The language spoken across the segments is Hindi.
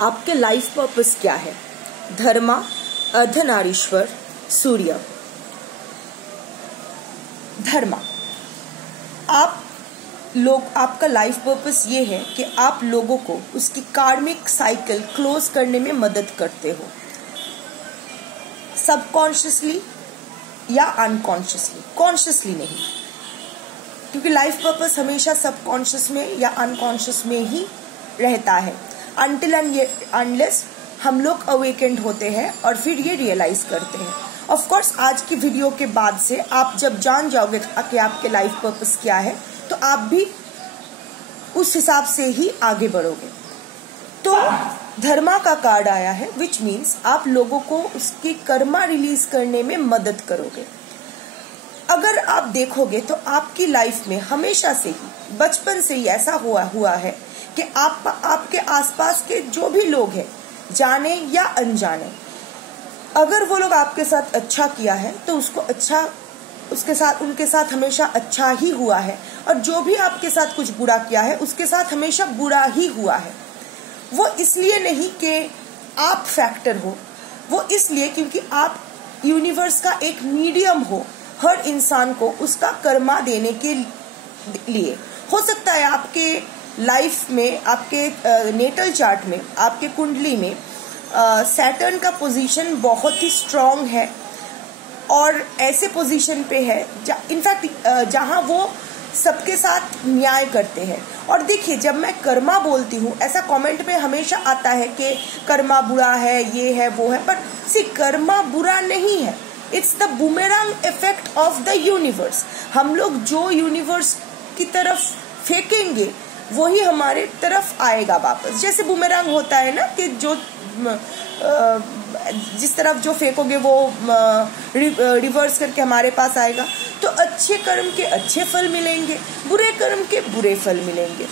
आपके लाइफ पर्पस क्या है? धर्मा, अर्धनारीश्वर, सूर्य। धर्मा, आपका लाइफ पर्पस ये है कि आप लोगों को उसकी कार्मिक साइकिल क्लोज करने में मदद करते हो, सबकॉन्शियसली या अनकॉन्शियसली, कॉन्शियसली नहीं, क्योंकि लाइफ पर्पस हमेशा सबकॉन्शियस में या अनकॉन्शियस में ही रहता है अनटिल अनलेस हम लोग अवेकेंड होते हैं और फिर ये रियलाइज करते हैं। ऑफ कोर्स आज की वीडियो के बाद से आप जब जान जाओगे कि आपके लाइफ पर्पस क्या है तो आप भी उस हिसाब से ही आगे बढ़ोगे। तो धर्मा का कार्ड आया है, विच मीन्स आप लोगों को उसकी कर्मा रिलीज करने में मदद करोगे। अगर आप देखोगे तो आपकी लाइफ में हमेशा से ही, बचपन से ही ऐसा हुआ है कि आपके आसपास के जो भी लोग हैं, जाने या अनजाने, अगर वो लोग आपके साथ अच्छा किया है तो उनके साथ हमेशा अच्छा ही हुआ है, और जो भी आपके साथ कुछ बुरा किया है उसके साथ हमेशा बुरा ही हुआ है। वो इसलिए नहीं कि आप फैक्टर हो, वो इसलिए क्योंकि आप यूनिवर्स का एक मीडियम हो हर इंसान को उसका कर्मा देने के लिए। हो सकता है आपके लाइफ में, आपके नेटल चार्ट में, आपके कुंडली में सैटर्न का पोजीशन बहुत ही स्ट्रांग है और ऐसे पोजीशन पे है इनफैक्ट जहां वो सबके साथ न्याय करते हैं। और देखिए, जब मैं कर्मा बोलती हूँ, ऐसा कमेंट में हमेशा आता है कि कर्मा बुरा है, ये है वो है, पर कर्मा बुरा नहीं है। It's the boomerang effect of the universe. हम लोग जो यूनिवर्स की तरफ फेंकेंगे वही हमारे तरफ आएगा वापस। जैसे बूमेरंग होता है ना कि जो जिस तरफ जो फेंकोगे वो रिवर्स करके हमारे पास आएगा। तो अच्छे कर्म के अच्छे फल मिलेंगे, बुरे कर्म के बुरे फल मिलेंगे।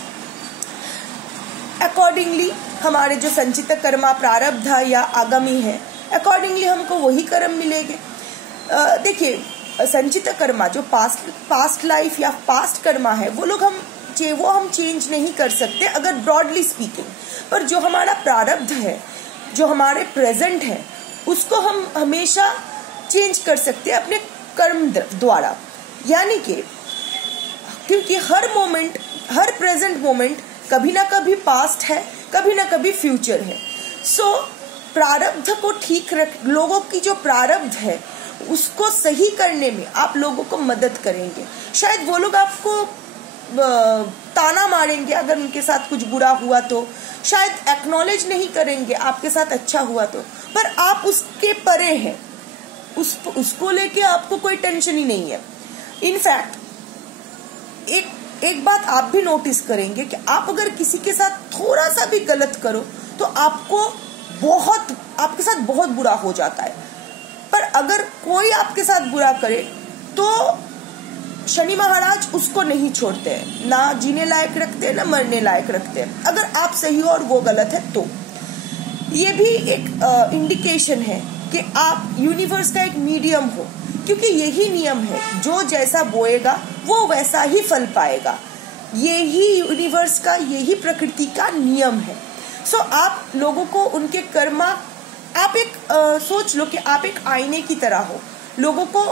अकॉर्डिंगली हमारे जो संचित कर्मा प्रारब्ध या आगामी है, अकॉर्डिंगली हमको वही कर्म मिलेंगे। देखिए, संचित कर्मा जो पास्ट लाइफ या पास्ट कर्मा है वो हम चेंज नहीं कर सकते अगर ब्रॉडली स्पीकिंग, पर जो हमारा प्रारब्ध है, जो हमारे प्रेजेंट है, उसको हम हमेशा चेंज कर सकते हैं अपने कर्म द्वारा। यानी कि क्योंकि हर प्रेजेंट मोमेंट कभी ना कभी पास्ट है, कभी ना कभी फ्यूचर है। सो प्रारब्ध को ठीक लोगों की जो प्रारब्ध है उसको सही करने में आप लोगों को मदद करेंगे। शायद वो लोग आपको ताना मारेंगे अगर उनके साथ कुछ बुरा हुआ तो, शायद एक्नॉलेज नहीं करेंगे आपके साथ अच्छा हुआ तो, पर आप उसके परे हैं, उसको लेके आपको कोई टेंशन ही नहीं है। इनफैक्ट एक बात आप भी नोटिस करेंगे कि आप अगर किसी के साथ थोड़ा सा भी गलत करो तो आपके साथ बहुत बुरा हो जाता है, पर अगर कोई आपके साथ बुरा करे तो शनि महाराज उसको नहीं छोड़ते हैं, ना जीने लायक रखते हैं ना मरने लायक रखते हैं, अगर आप सही हो और वो गलत है तो। ये भी एक इंडिकेशन है कि आप यूनिवर्स का एक मीडियम हो, क्योंकि यही नियम है, जो जैसा बोएगा वो वैसा ही फल पाएगा। यही यूनिवर्स का, यही प्रकृति का नियम है। सो आप लोगों को उनके कर्मा, आप एक सोच लो कि आप एक आईने की तरह हो। लोगों को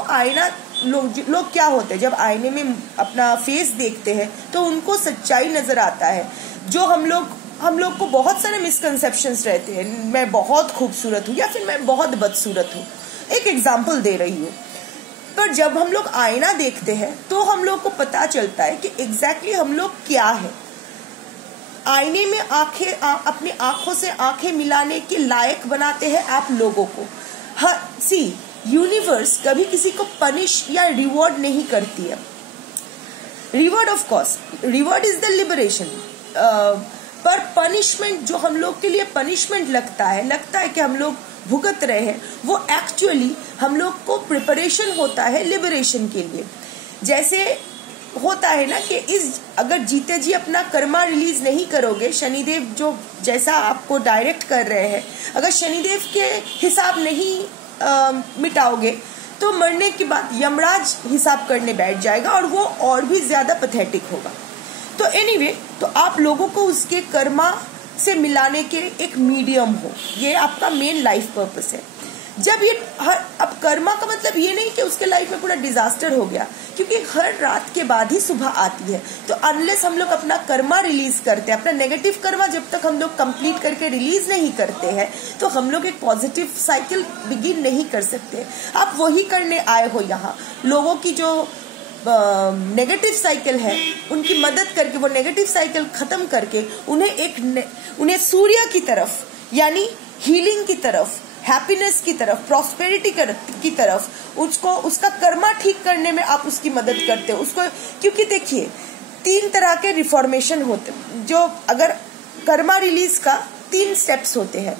लोग क्या होते हैं, जब आईने में अपना फेस देखते हैं तो उनको सच्चाई नजर आता है। जो हम लोग को बहुत सारे मिसकंसेप्शंस रहते हैं, मैं बहुत खूबसूरत हूँ या फिर मैं बहुत बदसूरत हूँ, एक एग्जाम्पल दे रही हूँ। पर जब हम लोग आईना देखते हैं तो हम लोग को पता चलता है कि एग्जैक्टली हम लोग क्या है। आईने में अपनी आंखों से आंखें मिलाने के लायक बनाते हैं आप लोगों को। यूनिवर्स कभी किसी को पनिश या रिवॉर्ड नहीं करती है। Reward of course, reward is the liberation, पर पनिशमेंट जो हम लोग के लिए पनिशमेंट लगता है कि हम लोग भुगत रहे हैं, वो एक्चुअली हम लोग को प्रिपरेशन होता है लिबरेशन के लिए। जैसे होता है ना कि अगर जीते जी अपना कर्मा रिलीज नहीं करोगे, शनिदेव जो जैसा आपको डायरेक्ट कर रहे हैं, अगर शनिदेव के हिसाब नहीं मिटाओगे तो मरने के बाद यमराज हिसाब करने बैठ जाएगा और वो और भी ज्यादा पैथेटिक होगा। तो एनीवे, तो आप लोगों को उसके कर्मा से मिलाने के एक मीडियम हो, ये आपका मेन लाइफ पर्पस है। जब ये अब कर्मा का मतलब ये नहीं कि उसके लाइफ में पूरा डिजास्टर हो गया, क्योंकि हर रात के बाद ही सुबह आती है। तो अनलेस हम लोग अपना कर्मा रिलीज करते हैं, अपना नेगेटिव कर्मा जब तक हम लोग कंप्लीट करके रिलीज नहीं करते हैं, तो हम लोग एक पॉजिटिव साइकिल बिगिन नहीं कर सकते। आप वही करने आए हो यहाँ, लोगों की जो नेगेटिव साइकिल है उनकी मदद करके, वो नेगेटिव साइकिल खत्म करके उन्हें सूर्य की तरफ, यानी हीलिंग की तरफ, हैप्पीनेस की तरफ, प्रॉस्पेरिटी की तरफ, उसका कर्मा ठीक करने में आप उसकी मदद करते हो उसको। क्योंकि देखिए 3 तरह के रिफॉर्मेशन होते, जो अगर कर्मा रिलीज का 3 स्टेप्स होते हैं,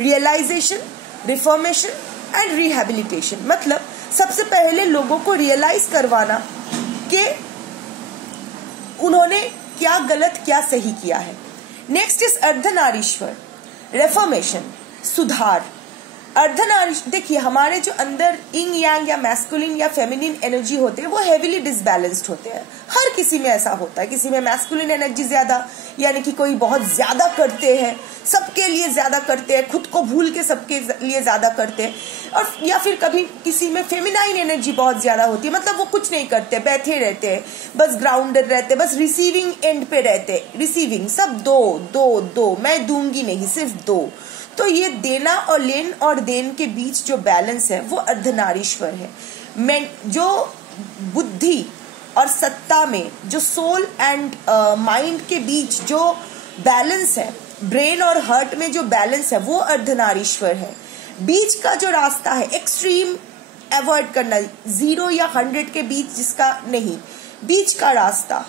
रियलाइजेशन, रिफॉर्मेशन एंड रिहैबिलिटेशन। मतलब सबसे पहले लोगों को रियलाइज करवाना कि उन्होंने क्या गलत क्या सही किया है। नेक्स्ट इज अर्धनारीश्वर, रिफॉर्मेशन, सुधार। अर्धनारीश्वर, देखिए हमारे जो अंदर इंग यांग या मैस्कुलिन या फेमिनिन एनर्जी होते हैं वो हेविली डिसबैलेंस्ड होते हैं। हर किसी में ऐसा होता है, किसी में मैस्कुलिन एनर्जी ज्यादा, यानी कि कोई बहुत ज्यादा करते हैं, सबके लिए ज्यादा करते हैं, खुद को भूल के सबके लिए ज्यादा करते हैं, और या फिर कभी किसी में फेमिनाइन एनर्जी बहुत ज्यादा होती है, मतलब वो कुछ नहीं करते, बैठे रहते हैं, बस ग्राउंडेड रहते, बस रिसीविंग एंड पे रहते, रिसीविंग, सब दो दो दो, मैं दूंगी नहीं, सिर्फ दो। तो ये देना और लेन और देन के बीच जो बैलेंस है वो अर्धनारीश्वर है। जो बुद्धि और सत्ता में, जो सोल एंड माइंड के बीच जो बैलेंस है, ब्रेन और हार्ट में जो बैलेंस है वो अर्धनारीश्वर है। बीच का जो रास्ता है, एक्सट्रीम अवॉइड करना, 0 या 100 के बीच जिसका नहीं, बीच का रास्ता,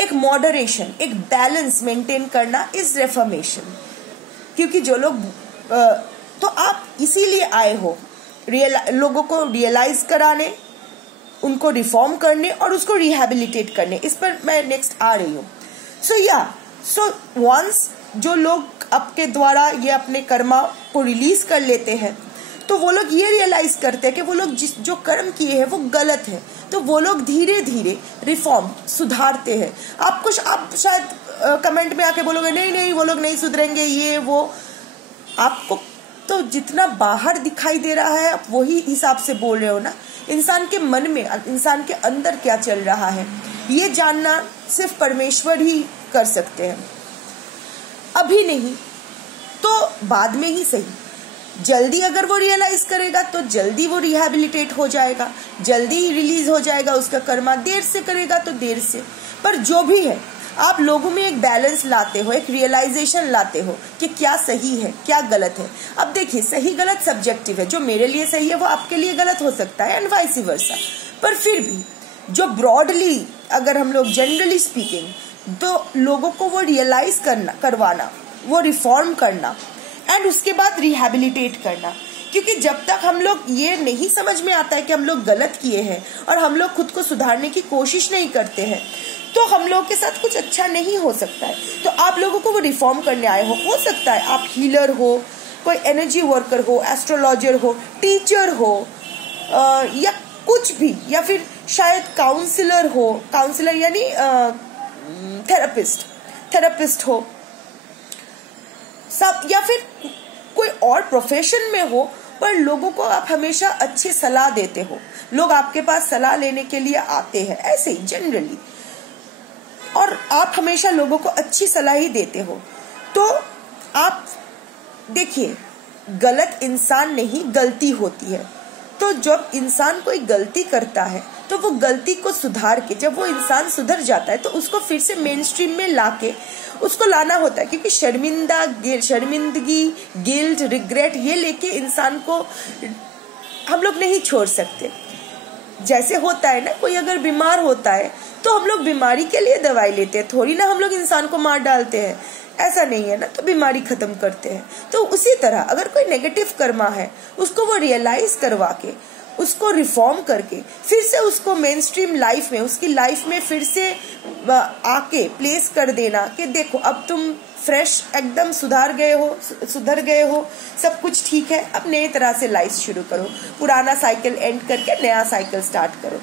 एक मॉडरेशन, एक बैलेंस मेंटेन करना इज रेफॉर्मेशन। क्योंकि जो लोग तो आप इसीलिए आए हो लोगों को रियलाइज कराने, उनको रिफॉर्म करने और उसको रिहैबिलिटेट करने। इस पर मैं नेक्स्ट आ रही हूँ। सो वंस जो लोग आपके द्वारा ये अपने कर्मा को रिलीज कर लेते हैं, तो वो लोग ये रियलाइज करते हैं कि वो लोग जो कर्म किए हैं वो गलत है, तो वो लोग धीरे धीरे रिफॉर्म, सुधारते हैं। आप शायद कमेंट में आके बोलोगे नहीं वो लोग नहीं सुधरेंगे, ये वो, आपको तो जितना बाहर दिखाई दे रहा है आप वही हिसाब से बोल रहे हो ना। इंसान के मन में, इंसान के अंदर क्या चल रहा है, ये जानना सिर्फ परमेश्वर ही कर सकते हैं। अभी नहीं तो बाद में ही सही। जल्दी अगर वो रियलाइज करेगा तो जल्दी वो रिहैबिलिटेट हो जाएगा, जल्दी ही रिलीज हो जाएगा उसका कर्मा। देर से करेगा तो देर से, पर जो भी है आप लोगों में एक बैलेंस लाते हो, एक रियलाइजेशन लाते हो कि क्या सही है क्या गलत है। अब देखिए सही गलत सब्जेक्टिव है, जो मेरे लिए सही है वो आपके लिए गलत हो सकता है एंड वाइस वर्सा। पर फिर भी जो ब्रॉडली अगर हम लोग जनरली स्पीकिंग, तो लोगों को वो रियलाइज करवाना, वो रिफॉर्म करना एंड उसके बाद रिहैबिलिटेट करना। क्योंकि जब तक हम लोग ये नहीं समझ में आता है कि हम लोग गलत किए हैं और हम लोग खुद को सुधारने की कोशिश नहीं करते हैं, तो हम लोग के साथ कुछ अच्छा नहीं हो सकता है। तो आप लोगों को वो रिफॉर्म करने आए हो सकता है आप हीलर हो, कोई एनर्जी वर्कर हो, एस्ट्रोलॉजर हो, टीचर हो, या कुछ भी, या फिर शायद काउंसलर हो, काउंसलर यानी थेरेपिस्ट हो सब, या फिर कोई और प्रोफेशन में हो, पर लोगों को आप हमेशा अच्छी सलाह देते हो, लोग आपके पास सलाह लेने के लिए आते हैं ऐसे ही जनरली, और आप हमेशा लोगों को अच्छी सलाह ही देते हो। तो आप देखिए गलत इंसान नहीं, गलती होती है। तो जब इंसान कोई गलती करता है तो वो गलती को सुधार के, जब वो इंसान सुधर जाता है तो उसको फिर से मेन स्ट्रीम में लाके उसको लाना होता है। क्योंकि शर्मिंदगी, गिल्ट, रिग्रेट ये लेके इंसान को हम लोग नहीं छोड़ सकते। जैसे होता है ना, कोई अगर बीमार होता है तो हम लोग बीमारी के लिए दवाई लेते हैं, थोड़ी ना हम लोग इंसान को मार डालते हैं, ऐसा नहीं है ना, तो बीमारी खत्म करते हैं। तो उसी तरह अगर कोई नेगेटिव कर्मा है उसको वो रियलाइज करवा के, उसको रिफॉर्म करके फिर से उसको मेन स्ट्रीम लाइफ में, उसकी लाइफ में फिर से आके प्लेस कर देना कि देखो अब तुम फ्रेश एकदम सुधर गए हो, सब कुछ ठीक है, अब नई तरह से लाइफ शुरू करो, पुराना साइकिल एंड करके नया साइकिल स्टार्ट करो।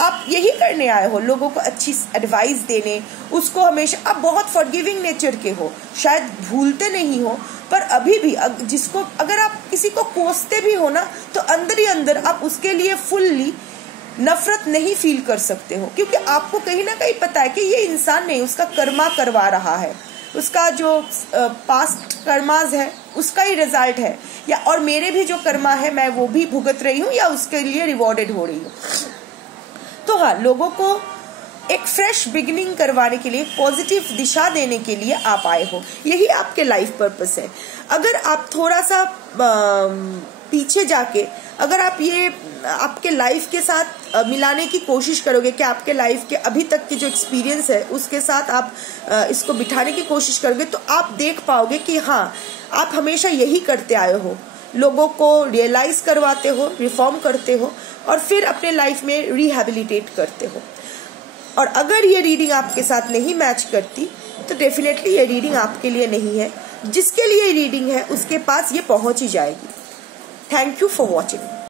आप यही करने आए हो, लोगों को अच्छी एडवाइस देने, उसको हमेशा, आप बहुत फॉरगिविंग नेचर के हो, शायद भूलते नहीं हो, पर अभी भी जिसको अगर आप किसी को कोसते भी हो ना, तो अंदर ही अंदर आप उसके लिए फुल्ली नफरत नहीं फील कर सकते हो, क्योंकि आपको कहीं ना कहीं पता है कि ये इंसान नहीं, उसका कर्मा करवा रहा है, उसका जो पास्ट कर्माज है उसका ही रिजल्ट है, या और मेरे भी जो कर्मा है मैं वो भी भुगत रही हूँ या उसके लिए रिवॉर्डेड हो रही हूँ। तो हाँ, लोगों को एक फ्रेश बिगिनिंग करवाने के लिए, पॉजिटिव दिशा देने के लिए आप आए हो, यही आपके लाइफ पर्पस है। अगर आप थोड़ा सा पीछे जाके अगर आप ये आपके लाइफ के साथ मिलाने की कोशिश करोगे कि आपके लाइफ के अभी तक के जो एक्सपीरियंस है उसके साथ आप इसको बिठाने की कोशिश करोगे, तो आप देख पाओगे कि हाँ, आप हमेशा यही करते आए हो, लोगों को रियलाइज करवाते हो, रिफॉर्म करते हो और फिर अपने लाइफ में रिहेबिलिटेट करते हो। और अगर ये रीडिंग आपके साथ नहीं मैच करती तो डेफिनेटली ये रीडिंग आपके लिए नहीं है। जिसके लिए रीडिंग है उसके पास ये पहुंच ही जाएगी। Thank you for watching.